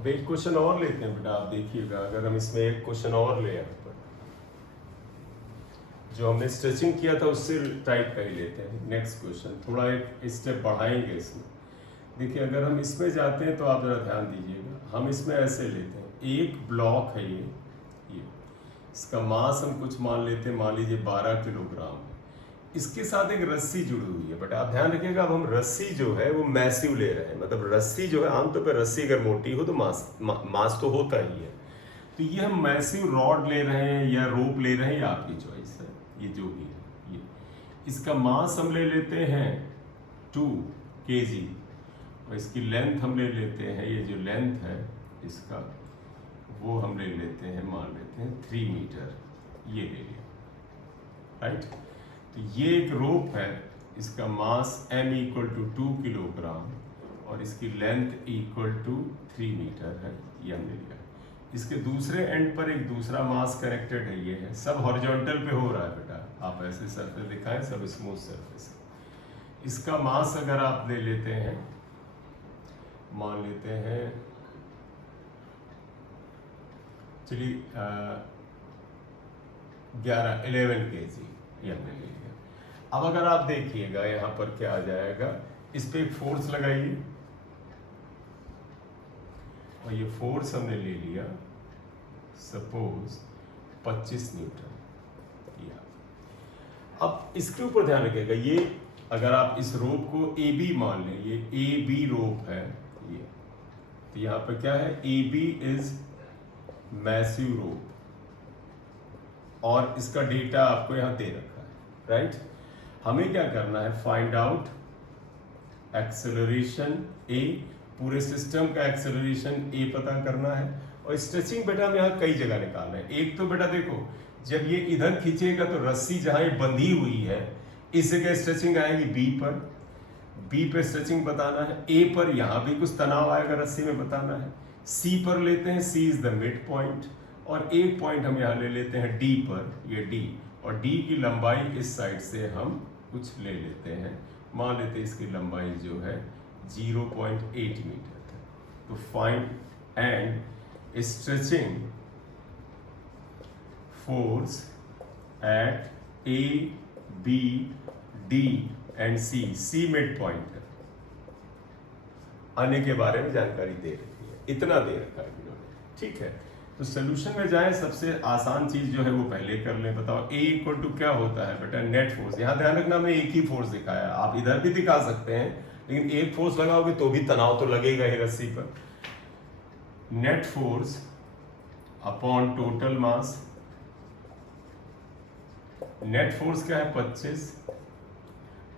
अब एक क्वेश्चन और लेते हैं बेटा, आप देखिएगा अगर हम इसमें एक क्वेश्चन और ले आए जो हमने स्ट्रेचिंग किया था उससे टाइप का ही लेते हैं। नेक्स्ट क्वेश्चन थोड़ा एक स्टेप बढ़ाएंगे इसमें। देखिए अगर हम इसमें जाते हैं तो आप जरा ध्यान दीजिएगा, हम इसमें ऐसे लेते हैं एक ब्लॉक है ये इसका मास हम कुछ मान लेते हैं, मान लीजिए 12 किलोग्राम है। इसके साथ एक रस्सी जुड़ी हुई है, बट आप ध्यान रखिएगा अब हम रस्सी जो है वो मैसिव ले रहे हैं, मतलब रस्सी जो है आमतौर पर रस्सी अगर मोटी हो तो मास तो होता ही है। तो ये हम मैसिव रॉड ले रहे हैं या रोप ले रहे हैं, या आपकी चॉइस है, ये जो भी है। ये इसका मास हम ले लेते हैं 2 kg और इसकी लेंथ हम ले लेते हैं, ये जो लेंथ है इसका वो हम ले लेते हैं, मान लेते हैं 3 मीटर, ये ले लिया, राइट। तो ये एक रोप है, इसका मास m इक्वल टू 2 किलोग्राम और इसकी लेंथ इक्वल टू 3 मीटर है, ये हमने लिया। इसके दूसरे एंड पर एक दूसरा मास कनेक्टेड है, ये है, सब हॉरिजॉन्टल पे हो रहा है बेटा, आप ऐसे सरफेस दिखाएं, सब स्मूथ सरफेस है। इसका मास अगर आप ले लेते हैं, मान लेते हैं चलिए 11 kg, ये हमने ले लिया। अब अगर आप देखिएगा यहाँ पर क्या आ जाएगा, इस पे एक फोर्स लगाइए और ये फोर्स हमने ले लिया सपोज 25 न्यूटन। अब इसके ऊपर ध्यान रखिएगा, ये अगर आप इस रोप को ए बी मान लें, ये ए बी रोप है ये, तो यहाँ पर क्या है, ए बी इज मैसिव रोप और इसका डेटा आपको यहाँ दे रखा है, राइट। हमें क्या करना है, फाइंड आउट एक्सेलरेशन ए, पूरे सिस्टम का एक्सेलरेशन ए पता करना है। और स्ट्रेचिंग बेटा हम यहाँ कई जगह निकाल रहे हैं। एक तो बेटा देखो, जब ये इधर खींचेगा तो रस्सी जहां ये बंधी हुई है इस जगह स्ट्रेचिंग आएगी बी पर, बी पे स्ट्रेचिंग बताना है, ए पर यहाँ भी कुछ तनाव आएगा रस्सी में बताना है, सी पर लेते हैं, सी इज द मिड पॉइंट, और एक पॉइंट हम यहाँ ले लेते हैं डी पर, ये डी, और डी की लंबाई इस साइड से हम कुछ ले लेते हैं, मान लेते हैं इसकी लंबाई जो है 0.8 मीटर है। तो find and stretching force at A B D and C, C mid point है, आने के बारे में जानकारी दे रही है, इतना दे रखा है इन्होंने, ठीक है। तो सोल्यूशन में जाए, सबसे आसान चीज जो है वो पहले कर लें। बताओ ए इक्वल टू क्या होता है बेटा, नेट फोर्स। यहाँ ध्यान रखना मैं एक ही फोर्स दिखाया, आप इधर भी दिखा सकते हैं, लेकिन एक फोर्स लगाओगे तो भी तनाव तो लगेगा ही रस्सी पर। Net force upon total mass, net force क्या है 25,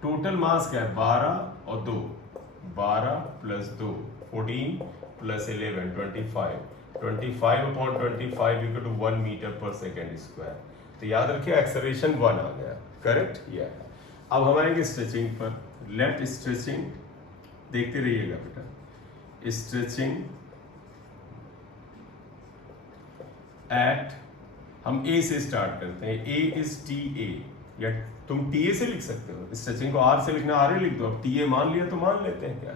टोटल मास क्या है 12 और 2, 12 plus 2 14 plus 11 25, 25 upon 25 equal to 1 meter पर सेकेंड स्क्वायर। तो याद रखिए एक्सेलरेशन 1 आ गया, करेक्ट। यह अब हम आएंगे स्ट्रेचिंग पर। लेट स्ट्रेचिंग, देखते रहिएगा बेटा, स्ट्रेचिंग एट, हम ए से स्टार्ट करते हैं, ए इज टी ए, या तुम टी ए से लिख सकते हो, स्ट्रेचिंग को आर से लिखना आर ए लिख दो, अब टी ए मान लिया तो मान लेते हैं। क्या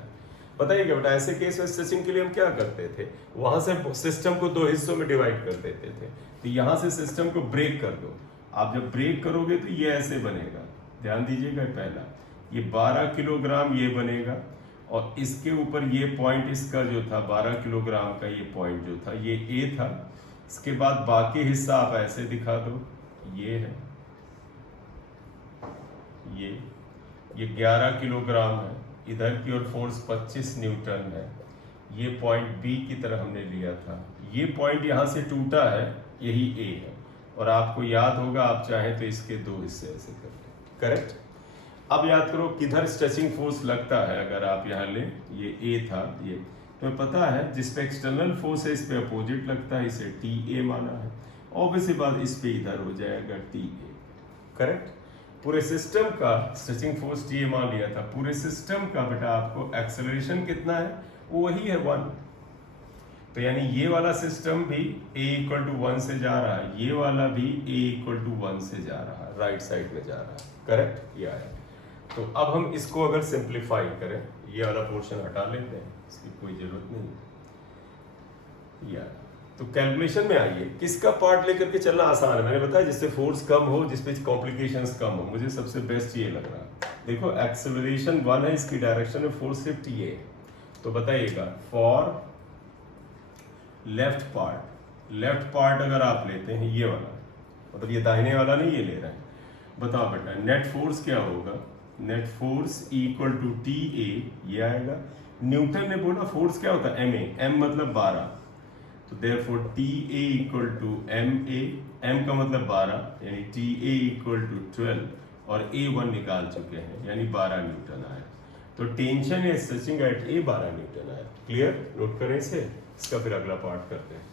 बताइएगा बेटा, ऐसे केस में स्ट्रेचिंग के लिए हम क्या करते थे, वहां से सिस्टम को 2 हिस्सों में डिवाइड कर देते थे। तो यहां से सिस्टम को ब्रेक कर दो, आप जब ब्रेक करोगे तो ये ऐसे बनेगा, ध्यान दीजिएगा, पहला ये 12 किलोग्राम ये बनेगा, और इसके ऊपर ये पॉइंट इसका जो था 12 किलोग्राम का ये पॉइंट जो था ये ए था। इसके बाद बाकी हिस्सा आप ऐसे दिखा दो, ये है, ये 11 किलोग्राम है, इधर की ओर फोर्स 25 न्यूटन है, ये पॉइंट बी की तरह हमने लिया था, ये पॉइंट यहाँ से टूटा है, यही ए है, और आपको याद होगा, आप चाहें तो इसके 2 हिस्से ऐसे कर लें, करेक्ट। अब याद करो किधर स्ट्रेचिंग फोर्स लगता है, अगर आप यहाँ लें, ये ए था, ये तुम्हें पता है जिस पे एक्सटर्नल फोर्स है इस पे अपोजिट लगता है, इसे टी ए माना है, ऑब्वियसली बात इस पे इधर हो जाएगा टी ए, करेक्ट। पूरे सिस्टम का स्ट्रेचिंग फोर्स टी ए मान लिया था, पूरे सिस्टम का बेटा आपको एक्सेलरेशन कितना है, वो वही है 1। तो यानी ये वाला सिस्टम भी a इक्वल टू 1 से जा रहा है, ये वाला भी a इक्वल टू 1 से जा रहा है, राइट साइड में जा रहा है, करेक्ट, ये आया। तो अब हम इसको अगर सिंप्लीफाई करें, ये वाला पोर्शन हटा लेते हैं, इसकी कोई जरूरत नहीं। या तो कैलकुलेशन में आइए, किसका पार्ट लेकर के चलना आसान है, मैंने बताया जिससे फोर्स कम हो, जिसपे कॉम्प्लिकेशंस कम हो, मुझे सबसे बेस्ट ये लग रहा है। देखो एक्सेलरेशन 1 है, इसकी डायरेक्शन में फोर्स शिफ्ट ये है, तो बताइएगा फॉर लेफ्ट पार्ट अगर आप लेते हैं ये वाला, मतलब ये दाहिने वाला नहीं ये ले रहे हैं, बताओ बेटा नेट फोर्स क्या होगा, net force equal to T A, ये आएगा। न्यूटन ने बोला फोर्स क्या होता है, एम ए, एम मतलब 12, तो therefore T A equal to M A, M का मतलब 12 यानी टी ए इक्वल टू 12 और ए 1 निकाल चुके हैं यानी 12 न्यूटन आया। तो टेंशन इज सचिंग एट ए 12 न्यूटन आया। क्लियर, नोट करें इसे, इसका फिर अगला पार्ट करते हैं।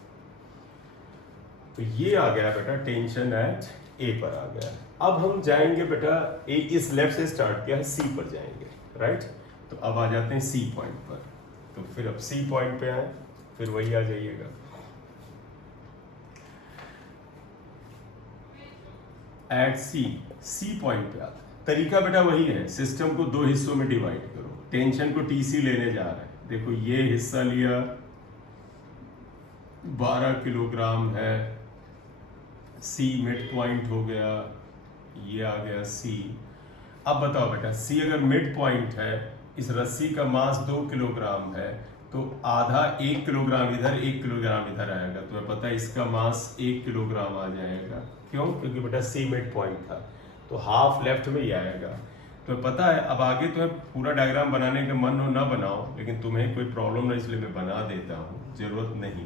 तो ये आ गया बेटा टेंशन एट ए पर आ गया। अब हम जाएंगे बेटा ए इस लेफ्ट से स्टार्ट किया है, सी पर जाएंगे, राइट। तो अब आ जाते हैं सी पॉइंट पर, तो फिर अब सी पॉइंट पे आए, फिर वही आ जाइएगा। एट सी पॉइंट पे आता है। तरीका बेटा वही है, सिस्टम को दो हिस्सों में डिवाइड करो, टेंशन को टीसी लेने जा रहे हैं। देखो ये हिस्सा लिया 12 किलोग्राम है, सी मिड पॉइंट हो गया, ये आ गया सी। अब बताओ बेटा सी अगर मिड पॉइंट है, इस रस्सी का मास 2 किलोग्राम है, तो आधा 1 किलोग्राम इधर 1 किलोग्राम इधर आएगा, तो मैं पता है इसका मास 1 किलोग्राम आ जाएगा। क्यों? क्योंकि बेटा सी मिड पॉइंट था, तो हाफ लेफ्ट में ही आएगा। तो पता है, अब आगे तुम्हें पूरा डायग्राम बनाने का मन हो ना बनाओ, लेकिन तुम्हें कोई प्रॉब्लम नहीं इसलिए मैं बना देता हूँ, जरूरत नहीं।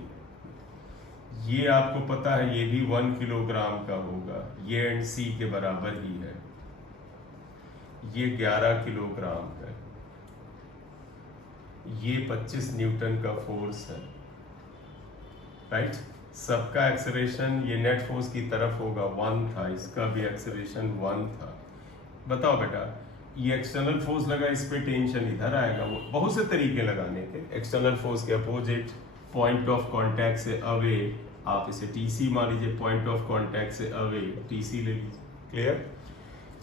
ये आपको पता है ये भी 1 किलोग्राम का होगा, ये एंड सी के बराबर ही है, ये 11 किलोग्राम है, ये 25 न्यूटन का फोर्स है, राइट। सबका एक्सेलरेशन ये नेट फोर्स की तरफ होगा 1 था, इसका भी एक्सेलरेशन 1 था। बताओ बेटा ये एक्सटर्नल फोर्स लगा, इस पे टेंशन इधर आएगा। वो बहुत से तरीके लगाने के, एक्सटर्नल फोर्स के अपोजिट, पॉइंट ऑफ कांटेक्ट से अवे, आप इसे टीसी मान लीजिए, पॉइंट ऑफ कांटेक्ट से अवे टीसी ले लीजिए। क्लियर।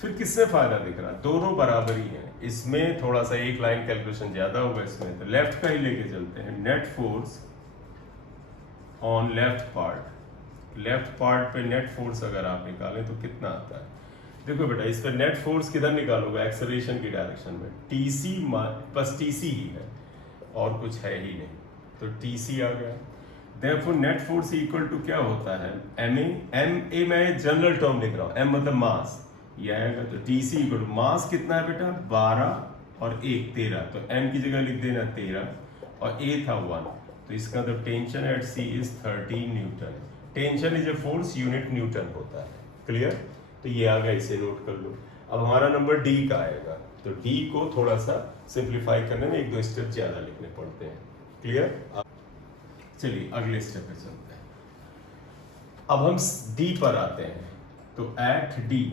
फिर किससे फायदा दिख रहा है, दोनों बराबर ही है। इसमें थोड़ा सा एक लाइन कैलकुलेशन ज्यादा होगा, इसमें तो लेफ्ट का ही लेके चलते हैं। Net force on left part पे नेट फोर्स अगर आप निकालें तो कितना आता है। देखो बेटा इस पे नेट फोर्स किधर निकालोगे, एक्सेलरेशन की डायरेक्शन में, टीसी बस टीसी ही है और कुछ है ही नहीं, तो टीसी आ गया। Therefore net force equal to क्या होता है, एम ए मैं जनरल टर्म लिख रहा हूँ, एम मतलब मास, ये आएगा। तो टीसी इक्वल टू मास कितना है बेटा 12 और 1 13, तो एम की जगह लिख देना 13 और ए था 1, तो इसका तो tension at C is 13 newton. Tension is a force, unit newton होता है। क्लियर, तो ये आ गया, इसे नोट कर लो। अब हमारा नंबर डी का आएगा, तो डी को थोड़ा सा सिंप्लीफाई करने में 1-2 स्टेप ज्यादा लिखने पड़ते हैं। क्लियर, चलिए अगले स्टेप पे चलते हैं। अब हम डी पर आते हैं, तो एट डी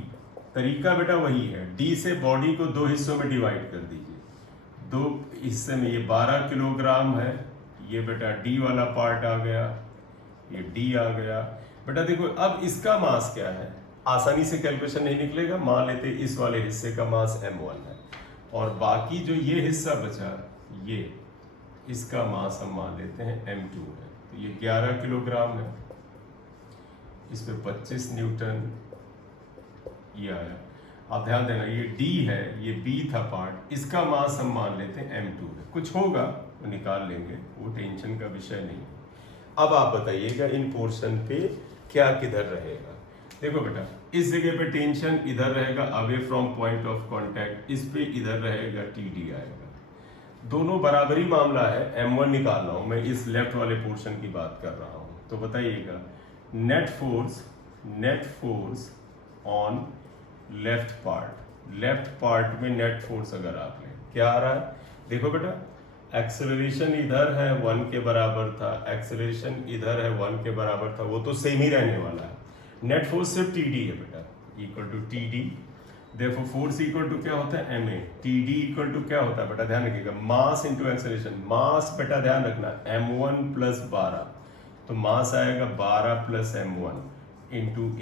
तरीका बेटा वही है, डी से बॉडी को 2 हिस्सों में डिवाइड कर दीजिए। 2 हिस्से में ये 12 किलोग्राम है, ये बेटा डी वाला पार्ट आ गया, ये डी आ गया। बेटा देखो अब इसका मास क्या है, आसानी से कैलकुलेशन नहीं निकलेगा, मान लेते इस वाले हिस्से का मास m1 है, और बाकी जो ये हिस्सा बचा, ये इसका मास हम मान लेते हैं m2 है, तो ये 11 किलोग्राम है, इस पे 25 न्यूटन ये आया। आप ध्यान देना ये D है, ये B था पार्ट, इसका मास हम मान लेते हैं m2 है, कुछ होगा वो निकाल लेंगे, वो टेंशन का विषय नहीं है। अब आप बताइएगा इन पोर्शन पे क्या किधर रहेगा। देखो बेटा इस जगह पे टेंशन इधर रहेगा, away from point of contact, इस पे इधर रहेगा TD आएगा। दोनों बराबरी मामला है, m1 निकाल रहा हूं मैं, इस लेफ्ट वाले पोर्शन की बात कर रहा हूं। तो बताइएगा net force on left part में नेट फोर्स अगर आप लें क्या आ रहा है। देखो बेटा एक्सेलरेशन इधर है 1 के बराबर था, एक्सेलरेशन इधर है 1 के बराबर था, वो तो सेम ही रहने वाला है। नेट फोर्स सिर्फ TD है बेटा, इक्वल टू TD। देखो फोर्स इक्वल टू क्या होता है MA, TD इक्वल टू क्या होता है बेटा, ध्यान रखिएगा मास इंटू एक्सेलरेशन। मास बेटा ध्यान रखना m1 प्लस 12, तो मास आएगा 12 प्लस m1 इंटू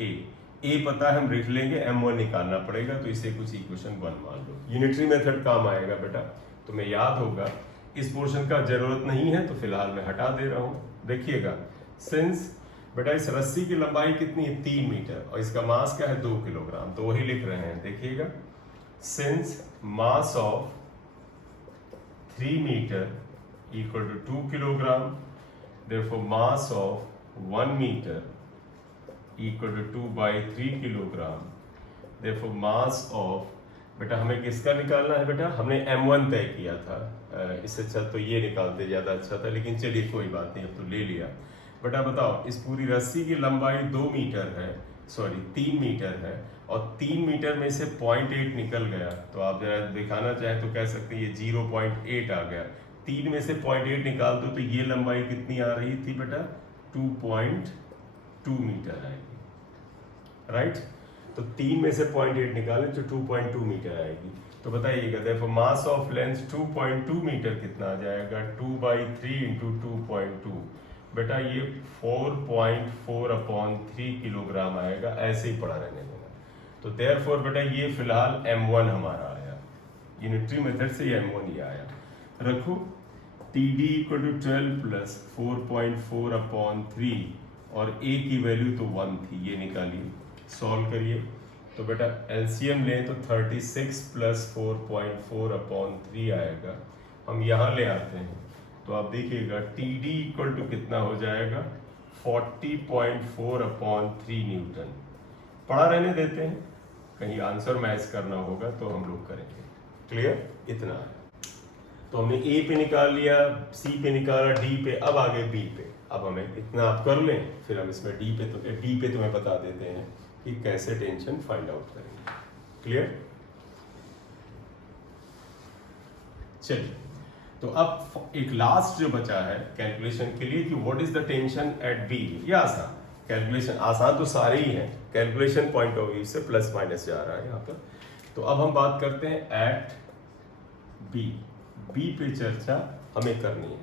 ए पता है हम लिख लेंगे, m1 निकालना पड़ेगा, तो इसे कुछ इक्वेशन 1 मान लो। यूनिटरी मेथड काम आएगा बेटा, तुम्हें याद होगा। इस पोर्शन का जरूरत नहीं है तो फिलहाल मैं हटा दे रहा हूँ। देखिएगा, सिंस बेटा इस रस्सी की लंबाई कितनी है 3 मीटर और इसका मास क्या है 2 किलोग्राम, तो वही लिख रहे हैं। देखिएगा, since mass of 3 meter equal to 2 kilogram, therefore mass of 1 meter equal to 2/3 kilogram, therefore mass of, बेटा हमें किसका निकालना है बेटा, हमने m1 तय किया था, इससे अच्छा तो ये निकालते ज़्यादा अच्छा था, लेकिन चलिए कोई बात नहीं, अब तो ले लिया। बेटा बताओ, इस पूरी रस्सी की लंबाई 2 मीटर है, सॉरी 3 मीटर है, और 3 मीटर में से 0.8 निकल गया, तो आप जरा दिखाना चाहें तो कह सकते हैं ये 0.8 आ गया। 3 में से 0.8 निकाल दो तो ये लंबाई कितनी आ रही थी बेटा, 2.2 मीटर आएगी, राइट। तो 3 में से 0.8 निकालें तो 2.2 मीटर आएगी। तो बताइएगा, देखो मास ऑफ लेंस 2.2 मीटर कितना आ जाएगा, 2/3 इंटू 2.2, बेटा ये 4.4/3 किलोग्राम आएगा, ऐसे ही पड़ा रहने देना। तो देयरफॉर बेटा ये फिलहाल m1 हमारा आया, यूनिटरी मेथड से ये m1 ही आया। रखो TD इक्वल टू 12 प्लस 4.4/3 और A की वैल्यू तो 1 थी, ये निकालिए, सॉल्व करिए। तो बेटा LCM लें तो 36 प्लस 4.4/3 आएगा, हम यहाँ ले आते हैं तो आप देखिएगा TD इक्वल टू कितना हो जाएगा, 40.4/3 न्यूटन। पढ़ा रहने देते हैं, कहीं आंसर मैच करना होगा तो हम लोग करेंगे। क्लियर, इतना है। तो हमने ए पे निकाल लिया, सी पे निकाला, डी पे, अब आगे बी पे। अब हमें इतना आप कर लें, फिर हम इसमें डी पे तुम्हें बता देते हैं कि कैसे टेंशन फाइंड आउट करेंगे। क्लियर, चलिए। तो अब एक लास्ट जो बचा है कैलकुलेशन के लिए कि what is the tension at B. ये आसान कैलकुलेशन, आसान तो सारे ही हैं, कैलकुलेशन पॉइंट ऑफ व्यू से प्लस माइनस जा रहा है यहाँ पर। तो अब हम बात करते हैं एट बी। बी पे चर्चा हमें करनी है।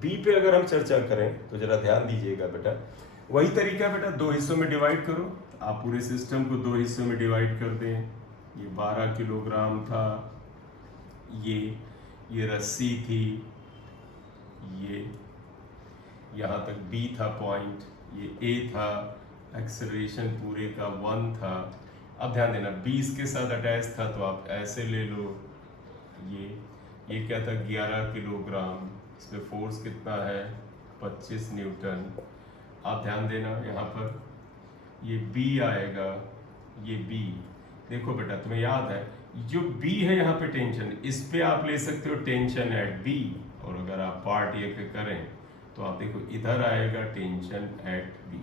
बी पे अगर हम चर्चा करें तो जरा ध्यान दीजिएगा बेटा, वही तरीका बेटा, 2 हिस्सों में डिवाइड करो। आप पूरे सिस्टम को 2 हिस्सों में डिवाइड कर दें। ये 12 किलोग्राम था, ये रस्सी थी, ये यहाँ तक बी था पॉइंट, ये ए था, एक्सेलरेशन पूरे का 1 था। अब ध्यान देना, बी इसके साथ अटैच था तो आप ऐसे ले लो। ये क्या था, 11 किलोग्राम, इसमें फोर्स कितना है, 25 न्यूटन। आप ध्यान देना यहाँ पर ये बी आएगा, ये बी। देखो बेटा तुम्हें याद है जो बी है यहाँ पे टेंशन, इस पे आप ले सकते हो टेंशन एट बी, और अगर आप पार्ट ए के करें तो आप देखो इधर आएगा टेंशन एट बी।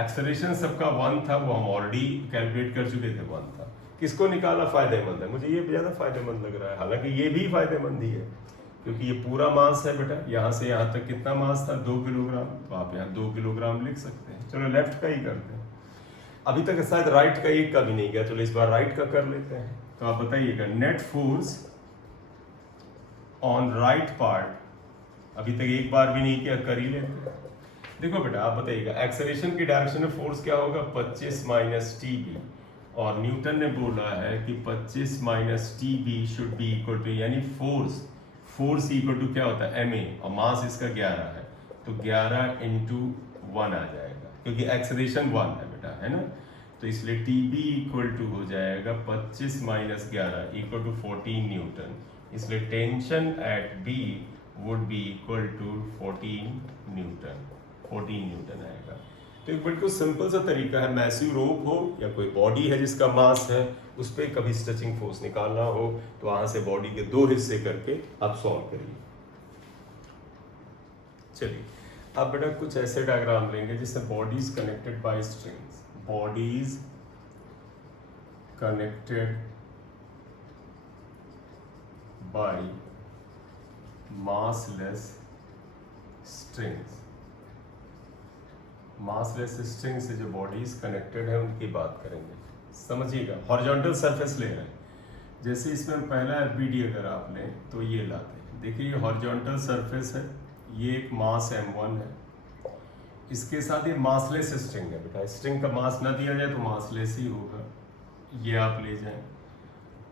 एक्सेलरेशन सबका 1 था, वो हम ऑलरेडी कैलकुलेट कर चुके थे, 1 था। किसको निकाला फायदेमंद है, मुझे ये ज़्यादा फायदेमंद लग रहा है, हालांकि ये भी फायदेमंद ही है क्योंकि ये पूरा मास है बेटा। यहाँ से यहाँ तक कितना मास था, 2 किलोग्राम, तो आप यहाँ 2 किलोग्राम लिख सकते हैं। चलो लेफ्ट का ही करते हैं, अभी तक शायद राइट का एक का भी नहीं गया, चलो इस बार राइट का कर लेते हैं। तो आप बताइएगा net force on right part, अभी तक एक बार भी नहीं किया, कर ही लेते हैं। देखो बेटा आप बताइएगा एक्सेलरेशन की डायरेक्शन में फोर्स क्या होगा, 25 माइनस टी बी, और न्यूटन ने बोला है कि 25 minus T B should be equal to, यानी फोर्स इक्वल टू क्या होता है, ma, और मास इसका 11 है, तो 11 इंटू 1 आ जाएगा क्योंकि एक्सेलरेशन 1 है बेटा, है ना। तो इसलिए टी बी इक्वल टू हो जाएगा 25 माइनस 11 इक्वल टू 14 न्यूटन। इसलिए tension at B would be equal to 14 newton आएगा। तो एक बिल्कुल सिंपल सा तरीका है, मैसिव रोप हो या कोई बॉडी है जिसका मास है, उस पर कभी स्ट्रेचिंग फोर्स निकालना हो तो वहां से बॉडी के 2 हिस्से करके आप सॉल्व करिए। चलिए अब बेटा कुछ ऐसे डायग्राम लेंगे जिससे bodies connected by strings, bodies connected by massless strings. Massless string से जो बॉडीज कनेक्टेड है उनकी बात करेंगे। समझिएगा, हॉरिजॉन्टल सरफेस ले रहे हैं, जैसे इसमें पहला एफबीडी अगर आप लें तो ये लाते हैं। देखिए ये हॉरिजॉन्टल सरफेस है, ये एक मास m1 है, इसके साथ ये मासलेस स्ट्रिंग है बेटा। स्ट्रिंग का मास ना दिया जाए तो मासलेस ही होगा। ये आप ले जाएं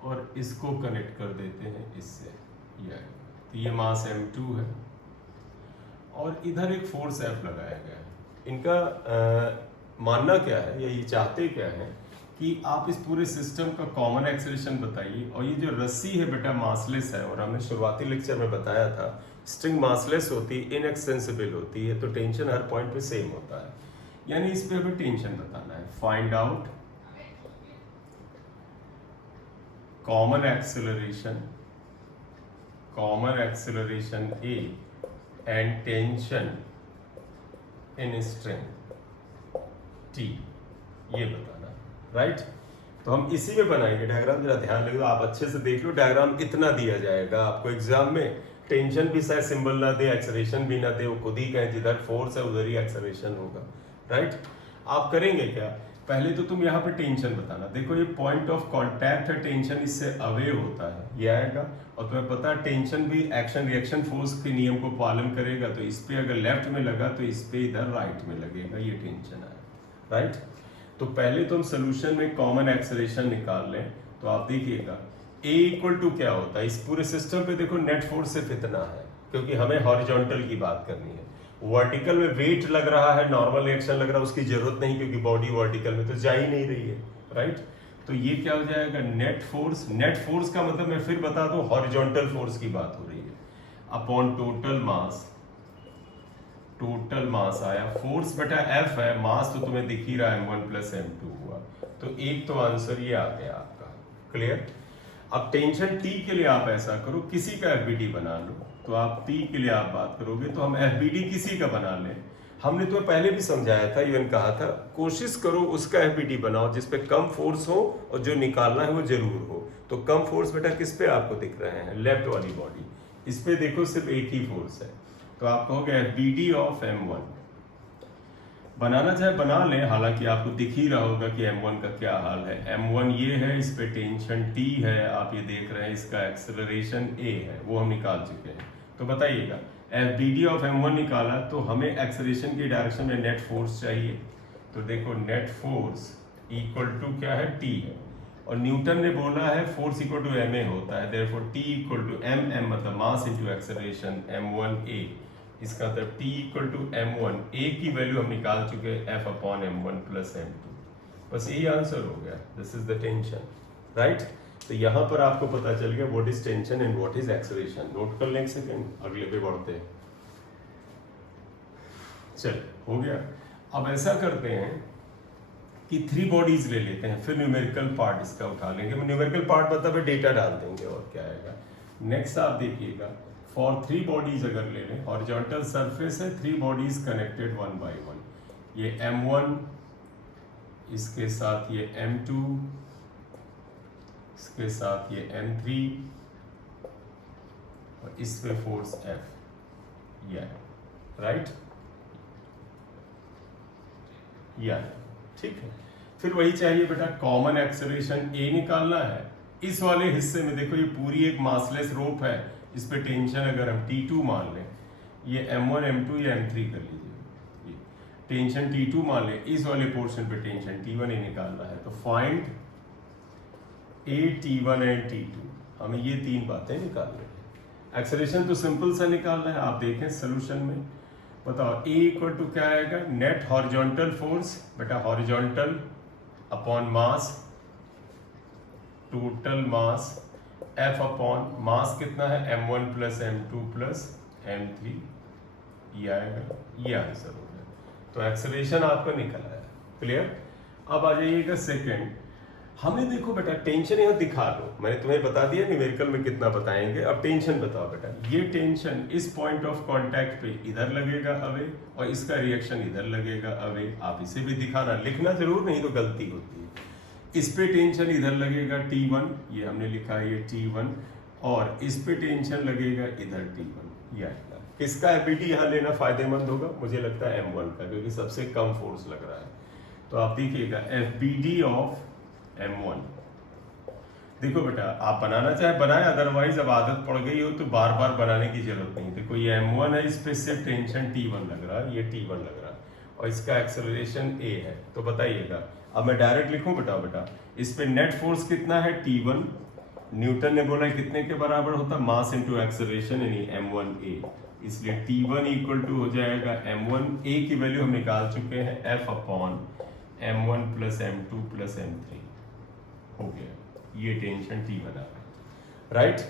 और इसको कनेक्ट कर देते हैं इससे, ये तो ये मास m2 है और इधर एक फोर्स F लगाया गया है। इनका मानना क्या है या ये चाहते क्या है कि आप इस पूरे सिस्टम का कॉमन एक्सेलरेशन बताइए, और ये जो रस्सी है बेटा मासलेस है, और हमने शुरुआती लेक्चर में बताया था स्ट्रिंग मासलेस होती है, इनएक्सटेंसिबल होती है, तो टेंशन हर पॉइंट पे सेम होता है। यानी इस पे हमें टेंशन बताना है। Find out common acceleration A and tension in string T, ये बताना, राइट। तो हम इसी में बनाएंगे डायग्राम। जरा ध्यान लगे, आप अच्छे से देख लो। डायग्राम इतना दिया जाएगा आपको एग्जाम में, टेंशन भी शायद सिंबल ना दे, एक्सेलरेशन भी ना दे, वो खुद ही कहे जिधर फोर्स है उधर ही एक्सेलरेशन होगा, राइट। आप करेंगे क्या, पहले तो तुम यहाँ पे टेंशन बताना। देखो ये पॉइंट ऑफ कांटेक्ट है, टेंशन इससे अवे होता है, ये आएगा। और तुम्हें पता है टेंशन भी एक्शन रिएक्शन फोर्स के नियम को पालन करेगा, तो इस पे अगर लेफ्ट में लगा तो इस पे इधर राइट में लगेगा, ये टेंशन है, राइट। तो पहले तो हम सोल्यूशन में कॉमन एक्सेलरेशन निकाल लें। तो आप देखिएगा A इक्वल टू क्या होता है, इस पूरे सिस्टम पे देखो नेट फोर्स सिर्फ इतना है, क्योंकि हमें हॉरिजॉन्टल की बात करनी है। वर्टिकल में वेट लग रहा है, नॉर्मल रिएक्शन लग रहा है, उसकी जरूरत नहीं, क्योंकि बॉडी वर्टिकल में तो जा ही नहीं रही है, राइट। तो ये क्या हो जाएगा, नेट फोर्स। नेट फोर्स का मतलब मैं फिर बता दूं, हॉरिजॉन्टल फोर्स की बात हो रही है, अपॉन टोटल मास आया। फोर्स बेटा F है, मास तो तुम्हें दिख ही रहा है, m1 प्लस m2 हुआ। तो एक तो आंसर ये आ गया आपका, क्लियर। अब टेंशन T के लिए आप ऐसा करो, किसी का FBD बना लो। तो आप T के लिए आप बात करोगे तो हम FBD किसी का बना लें। हमने तो पहले भी समझाया था, इवन कहा था कोशिश करो उसका FBD बनाओ जिसपे कम फोर्स हो, और जो निकालना है वो जरूर हो। तो कम फोर्स बेटा किस पे आपको दिख रहे हैं, लेफ्ट वाली बॉडी, इस पे देखो सिर्फ एक ही फोर्स है। तो आप कहोगे FBD ऑफ M1। बनाना चाहे बना लें, हालांकि आपको दिख ही रहा होगा कि M1 का क्या हाल है। M1 ये है, इस पे टेंशन T है, आप ये देख रहे हैं, इसका एक्सेलरेशन A है, वो हम निकाल चुके हैं। तो बताइएगा FBD ऑफ M1 निकाला, तो हमें एक्सेलरेशन की डायरेक्शन में नेट फोर्स चाहिए। तो देखो नेट फोर्स इक्वल टू क्या है, T है, और न्यूटन ने बोला है फोर्स इक्वल टू ma होता है, therefore T equal to m मतलब मास इनटू एक्सेलरेशन m1a। इसका मतलब T equal to m1, a की वैल्यू हम निकाल चुके हैं F upon m1 plus m2। बस यही आंसर हो गया, this is the tension, right. तो यहाँ पर आपको पता चल गया what is tension and what is acceleration. Note कर लें एक सेकेंड, अगले पे बढ़ते हैं। चल हो गया। अब ऐसा करते हैं कि 3 बॉडीज ले लेते हैं, फिर न्यूमेरिकल पार्ट इसका उठा लेंगे। न्यूमेरिकल पार्ट मतलब डेटा डाल देंगे और क्या आएगा। नेक्स्ट आप देखिएगा, फॉर 3 बॉडीज अगर ले लें, हॉरिजॉन्टल सरफेस है, 3 बॉडीज कनेक्टेड 1 बाय 1। ये M1, इसके साथ ये M2, इसके साथ ये M3, और इस पे फोर्स F, ये राइट, या ठीक है। फिर वही चाहिए बेटा, कॉमन एक्सेलरेशन A निकालना है। इस वाले हिस्से में देखो, ये पूरी एक मासलेस रोप है, इस पे टेंशन अगर हम T2 मान लें, ये M1 M2 या M3 कर लीजिए, टेंशन T2 मान लें, इस वाले पोर्शन पे टेंशन T1 ही निकालना है। तो find A, T1 and T2, हमें ये 3 बातें निकालनी है। एक्सेलरेशन तो सिंपल सा निकालना है, आप देखें सोल्यूशन में। बताओ A इक्वल टू क्या आएगा, नेट हॉरिजॉन्टल फोर्स बेटा, horizontal upon mass, total mass, F upon mass कितना है, M1 plus M2 plus M3, ये आएगा, ये आंसर हो गया। तो एक्सेलरेशन आपका निकल आया, क्लियर। अब आ जाइएगा सेकंड। हमें देखो बेटा टेंशन यहाँ दिखा लो, मैंने तुम्हें बता दिया न्यूमेरिकल में कितना बताएंगे। अब टेंशन बताओ बेटा, ये टेंशन इस पॉइंट ऑफ कांटेक्ट पे इधर लगेगा अवे, और इसका रिएक्शन इधर लगेगा अवे। आप इसे भी दिखाना, लिखना जरूर, नहीं तो गलती होती है। इस पे टेंशन इधर लगेगा T1, ये हमने लिखा है ये T1, और इस पे टेंशन लगेगा इधर T1, ये आएगा। किसका FBD यहाँ लेना फायदेमंद होगा, मुझे लगता है M1 का, क्योंकि सबसे कम फोर्स लग रहा है। तो आप देखिएगा FBD ऑफ M1। देखो बेटा, आप बनाना चाहे बनाए, अदरवाइज अब आदत पड़ गई हो तो बार बार बनाने की जरूरत नहीं। देखो ये M1 है, इस पे सिर्फ टेंशन T1 लग रहा है, ये T1 लग रहा है, और इसका एक्सेलरेशन A है। तो बताइएगा, अब मैं डायरेक्ट लिखूं बेटा, इस पे नेट फोर्स कितना है, T1। न्यूटन ने बोला कितने के बराबर होता, मास इनटू एक्सेलरेशन, यानी M1A। इसलिए T1 इक्वल टू हो जाएगा M1, A की वैल्यू हम निकाल चुके हैं F upon M1 plus M2 plus M3 हो गया, ये टेंशन T1 आ गया, राइट।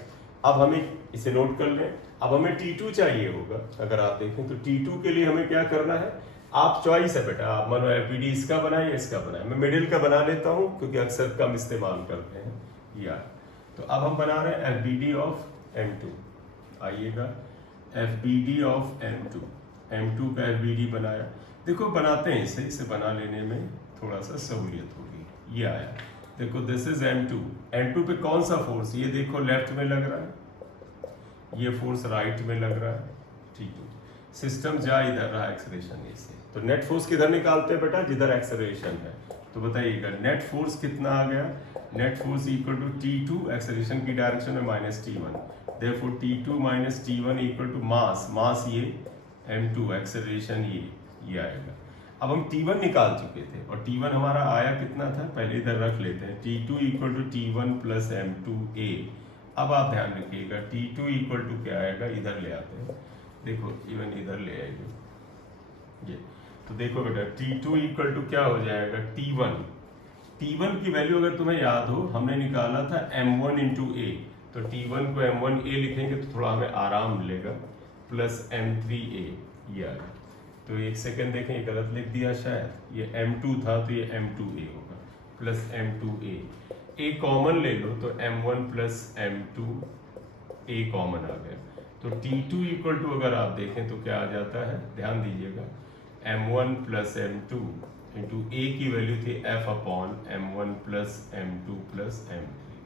अब हमें इसे नोट कर लें। अब हमें T2 चाहिए होगा। अगर आप देखें तो T2 के लिए हमें क्या करना है, आप चॉइस है बेटा, आप मानो FBD इसका बनाए या इसका बनाए। मैं मिडिल का बना लेता हूँ क्योंकि अक्सर कम इस्तेमाल करते हैं यार। तो अब हम बना रहे हैं FBD ऑफ M2। आइएगा, FBD ऑफ M2, M2 का FBD बनाया। देखो बनाते हैं इसे बना लेने में थोड़ा सा सहूलियत होगी। ये आया, देखो दिस इज M2। M2 पे कौन सा फोर्स, ये देखो लेफ्ट में लग रहा है, ये फोर्स राइट में लग रहा है, ठीक है। सिस्टम जा इधर रहा एक्सेलरेशन से, तो नेट फोर्स किधर निकालते हैं बेटा, जिधर एक्सेलरेशन है। तो बताइएगा नेट फोर्स कितना आ गया, net force equal to T2, acceleration की डायरेक्शन में minus T1, therefore T2 minus T1 equal to mass ये M2, एक्सेलरेशन ये आएगा। अब हम T1 निकाल चुके थे और T1 हमारा आया कितना था, पहले इधर रख लेते हैं, T2 equal to T1 plus M2A। अब आप ध्यान रखिएगा T2 इक्वल टू क्या आएगा, इधर ले आते हैं, देखो इवन इधर ले आएंगे ये। तो देखो बेटा T2 इक्वल टू क्या हो जाएगा, T1 की वैल्यू अगर तुम्हें याद हो हमने निकाला था M1 इंटू A, तो T1 को M1A लिखेंगे तो थोड़ा हमें आराम मिलेगा, प्लस M3A ये आ गया। तो एक सेकंड देखें, ये गलत लिख दिया शायद, ये M2 था तो ये M2A होगा, प्लस M2A। A कॉमन ले लो तो M1 प्लस M2A कॉमन आ गया। तो T2 इक्वल टू अगर आप देखें तो क्या आ जाता है, ध्यान दीजिएगा, M1 plus M2 into A की वैल्यू थी F upon M1 plus M2 plus M3।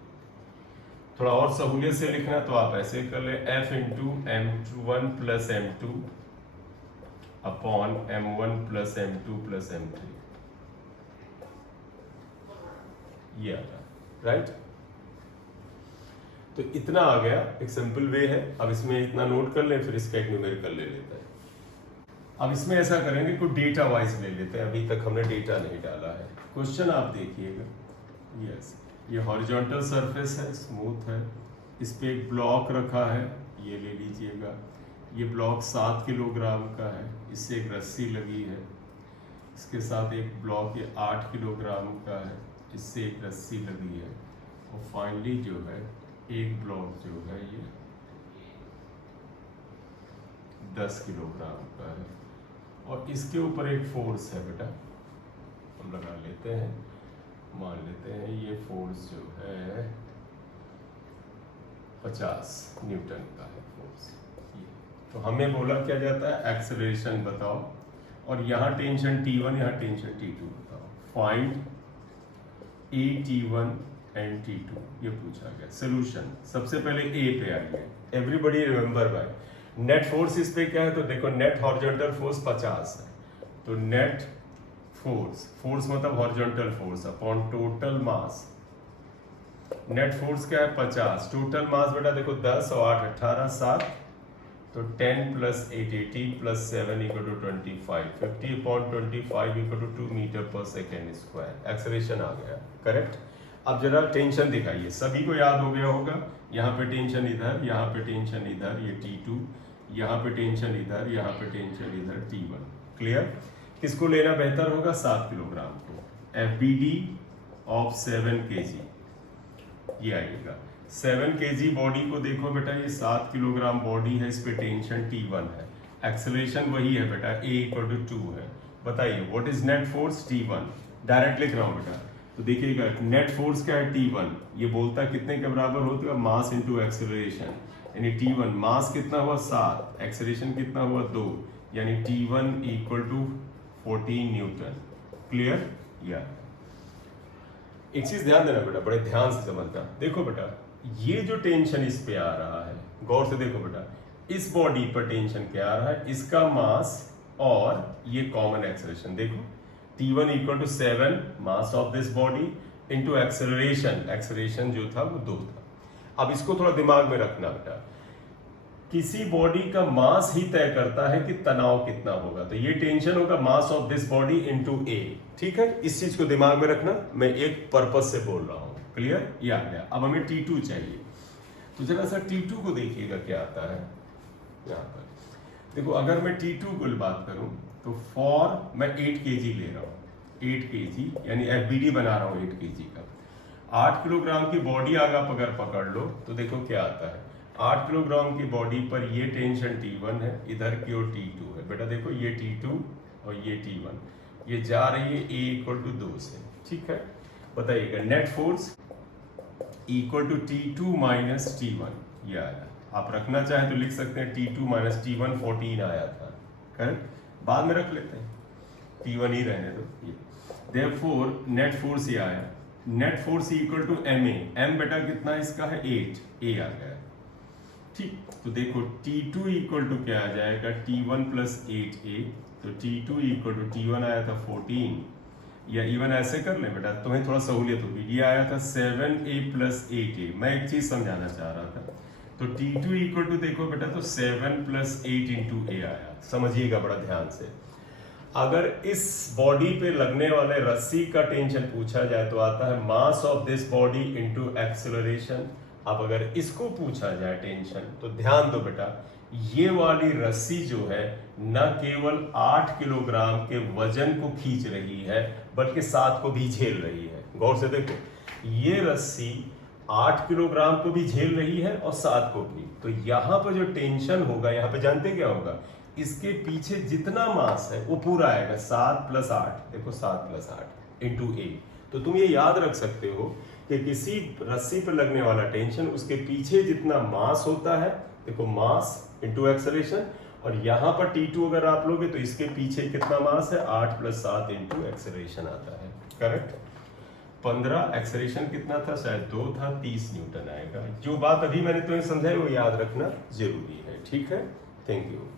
थोड़ा और सहूलियत से लिखना तो आप ऐसे कर ले, F into M1 plus M2 upon M1 plus M2 plus M3, ये आ गया, राइट। तो इतना आ गया, एक सिंपल वे है। अब इसमें इतना नोट कर लें, फिर इसका एक न्यूमेरिकल ले लेते हैं। अब इसमें ऐसा करेंगे, कोई डेटा वाइज ले लेते हैं, अभी तक हमने डेटा नहीं डाला है। क्वेश्चन आप देखिएगा, यस, ये हॉरिजॉन्टल सरफेस है, स्मूथ है, इस पे एक ब्लॉक रखा है, ये ले लीजिएगा। ये ब्लॉक 7 किलोग्राम का है, इससे एक रस्सी लगी है, इसके साथ एक ब्लॉक ये 8 किलोग्राम का है, इससे एक रस्सी लगी है, और फाइनली जो है एक ब्लॉक जो है ये 10 किलोग्राम का है, और इसके ऊपर एक फोर्स है बेटा, हम लगा लेते हैं, मान लेते हैं ये फोर्स जो है 50 न्यूटन का है फोर्स। तो हमें बोला क्या जाता है, एक्सेलरेशन बताओ, और यहाँ टेंशन T1, यहाँ टेंशन T2 बताओ। Find A T1 and T2, ये पूछा गया। सोल्यूशन, सबसे पहले A पे आइए, everybody remember by net force इस पे क्या है, तो देखो नेट हॉरिजॉन्टल फोर्स 50 है, तो नेट फोर्स मतलब horizontal force upon total mass. Net force क्या है 50, टोटल मास बेटा देखो 10 और 8 18 7, तो 10 plus 8 18 plus 7 equal to 25, 50 upon 25 equal to 2 meter पर सेकेंड स्क्वायर। एक्सेलरेशन आ गया, करेक्ट। अब जरा टेंशन दिखाइए, सभी को याद हो गया होगा, यहाँ पे टेंशन इधर, यहाँ पे टेंशन इधर, ये T2, यहाँ पे टेंशन इधर, यहाँ पे टेंशन इधर, T1। क्लियर। किसको लेना बेहतर होगा, 7 किलोग्राम को। FBD ऑफ 7 kg, ये आएगा 7 kg बॉडी को देखो बेटा, ये 7 किलोग्राम बॉडी है, इस पे टेंशन T1 है, एक्सेलरेशन वही है बेटा, A इक्वल टू 2 है। बताइए what is net force, T1। Direct लिख रहा हूँ बेटा, तो देखिएगा नेट फोर्स क्या है, T1, ये बोलता कितने के बराबर होता है, मास इंटू एक्सेलरेशन, यानी T1 मास कितना हुआ 7, एक्सेलरेशन कितना हुआ 2, यानी T1 equal to 14 Newton. Clear. या एक चीज ध्यान देना बेटा, बड़े ध्यान से समझना। देखो बेटा ये जो टेंशन इस पे आ रहा है, गौर से देखो बेटा, इस बॉडी पर टेंशन क्या आ रहा है, इसका मास और ये कॉमन एक्सेलरेशन। देखो T1 equal to 7 mass of this body into acceleration, acceleration जो था वो 2 था। अब इसको थोड़ा दिमाग में रखना बेटा, किसी बॉडी का मास ही तय करता है कि तनाव कितना होगा, तो ये टेंशन होगा मास of this body into A। ठीक है, इस चीज को दिमाग में रखना, मैं एक पर्पस से बोल रहा हूं। क्लियर, ये आ गया। अब हमें T2 चाहिए, तो जरा सा T2 को देखिएगा क्या आता है यहाँ पर। देखो अगर मैं T2 की बात करूं तो फॉर मैं 8 kg ले रहा हूं, 8 kg यानी FBD बना रहा हूं 8 kg का। 8 किलोग्राम की बॉडी आप अगर पकड़ लो तो देखो क्या आता है। 8 किलोग्राम की बॉडी पर ये टेंशन T1 है, इधर की ओर T2 है। बेटा देखो ये T2 और ये T1, ये जा रही है A=2 से, ठीक है। बताइएगा net force equal to T2 minus T1, ये आया। आप रखना चाहें तो लिख सकते हैं T2 माइनस T1 14 आया था, करेक्ट। बाद में रख लेते हैं, T1 ही रहने दो। ये देयरफॉर नेट फोर्स ये आया। Net force equal to MA, M बेटा कितना इसका है 8, A आ गया, ठीक। तो देखो T2 इक्वल टू क्या आ जाएगा T1 प्लस 8A, तो T2 इक्वल टू T1 आया था 14, या इवन ऐसे कर ले बेटा, तुम्हें थोड़ा सहूलियत होगी। ये आया था 7A प्लस 8A। मैं एक चीज समझाना चाह रहा था, तो T2 इक्वल टू देखो बेटा तो 7 प्लस 8 इंटू A आया। समझिएगा बड़ा ध्यान से, अगर इस बॉडी पे लगने वाले रस्सी का टेंशन पूछा जाए तो आता है मास of this body into acceleration. अब अगर इसको पूछा जाए टेंशन तो ध्यान दो बेटा, ये वाली रस्सी जो है न केवल 8 किलोग्राम के वजन को खींच रही है बल्कि 7 को भी झेल रही है। गौर से देखो, ये रस्सी 8 किलोग्राम को भी झेल रही है और 7 को भी। तो यहाँ पर जो टेंशन होगा, यहाँ पे जानते क्या होगा, इसके पीछे जितना मास है वो पूरा आएगा 7 प्लस 8, देखो 7 प्लस 8 इंटू A। तो तुम ये याद रख सकते हो कि किसी रस्सी पर लगने वाला टेंशन, उसके पीछे जितना मास होता है, देखो मास इंटू एक्सेलरेशन, और यहाँ पर T2 अगर आप लोगे तो इसके पीछे कितना मास है 8 प्लस 7 इंटू एक्सेलरेशन आता है, करेक्ट। 15, एक्सेलरेशन कितना था, शायद 2 था, 30 न्यूटन आएगा। जो बात अभी मैंने तुम्हें समझाई वो याद रखना जरूरी है, ठीक है। Thank you.